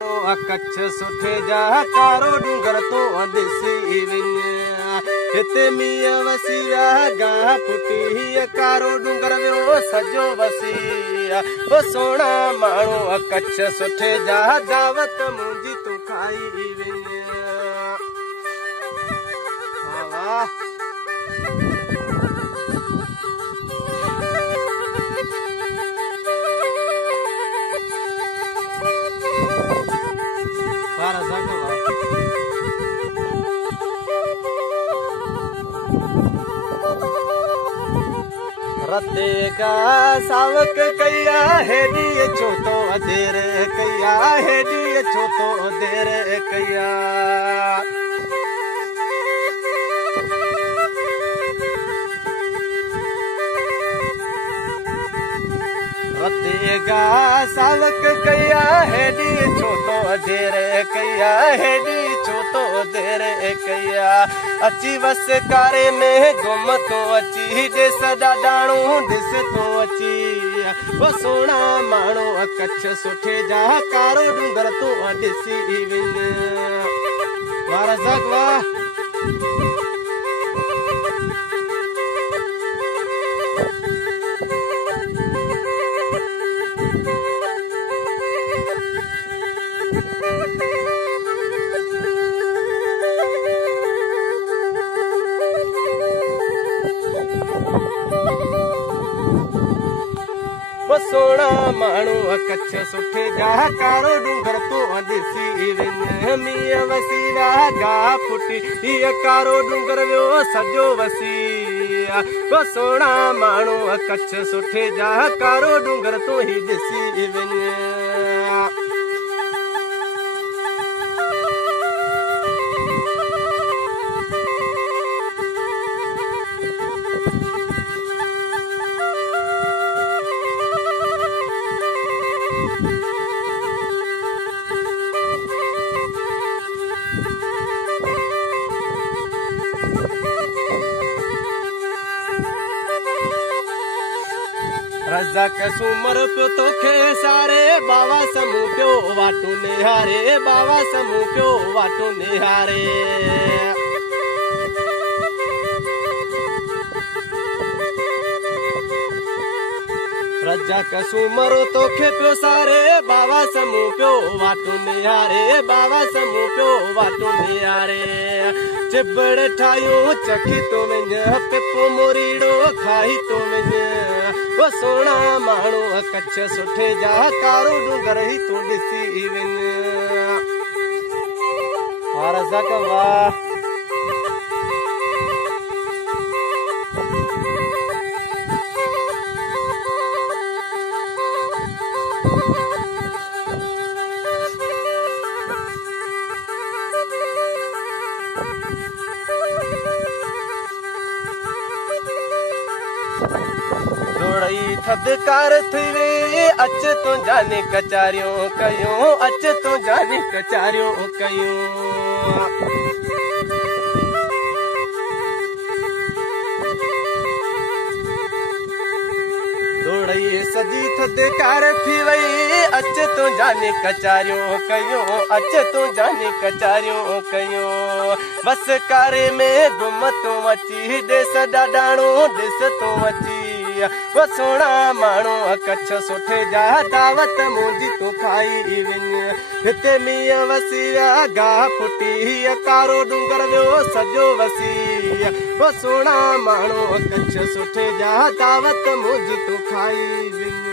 कच्छ सुठे जा कारो डूंगर तो दिसी हिते मीअं वसी गाह पुटी कारो डूंगर वियो सजो वसी ओ सोना माण्हू कच्छ सुठे जा दावत मुंहिंजी तूं खाई विञ। वाह रते का सावक कया हेडी छो तो देर कया हेडी छो तो देर कया रतेगा सावक कया हेडी छो तो देर कया हेडी छो तो देर कया अची वस कारे में गुम तो अची ॾिस ॾाॾाणू ॾिस तो अची वो सोना माण्हू कच्छ सुठे जा कारो डूंगर तो ॾिसी विञ। वाह रज़ाक वाह। सोना माण्हू कच्छ सुठे जा कारो डूंगर तो ॾिसी विञ मीअं वसी गाह पुटी हीअ कारो डूंगर वियो सजो वसी ओ सोना माण्हू कच्छ सुठे जा कारो डूंगर तो ही ॾिसी विञ। रज़ाक सूमर पियो तोखे सारे बाबा समूह पियो वाटो निहारे बाबा समूह पियो वाटो निहारे रज़ाक सूमर तोखे पियो सारे बाबा समूह पियो वाटो निहारे बाबा समूह पियो वाटो निहारे चिबड़ ठाहियो चखी तो वञ पिपो मोरीड़ो खाई तो वञ ओ सोना माण्हू कच्छ सुठे जा कारो डूंगर ही तो ॾिसी विञ। वाह रज़ाक वाह। थदकार थी वे अच तो जाने कचारियों कयूं अच तो जाने कचारियों कयूं दौड़ई सजी थदकार थी वई अच तो जाने कचारियों कयूं अच तो जाने कचारियों कयूं बस कारे में गुम तो अची ॾिस ॾाॾाणू ॾिस तो अची वो सोना माण्हू कच्छ सुठे जा दावत मुंहिंजी तो खाई विञ हिते मीअं वसी गाह पुटी कारो डूंगर वियो सजो वसी वो सोना माण्हू कच्छ सुठे जा दावत मुंहिंजी तो खाई विञ।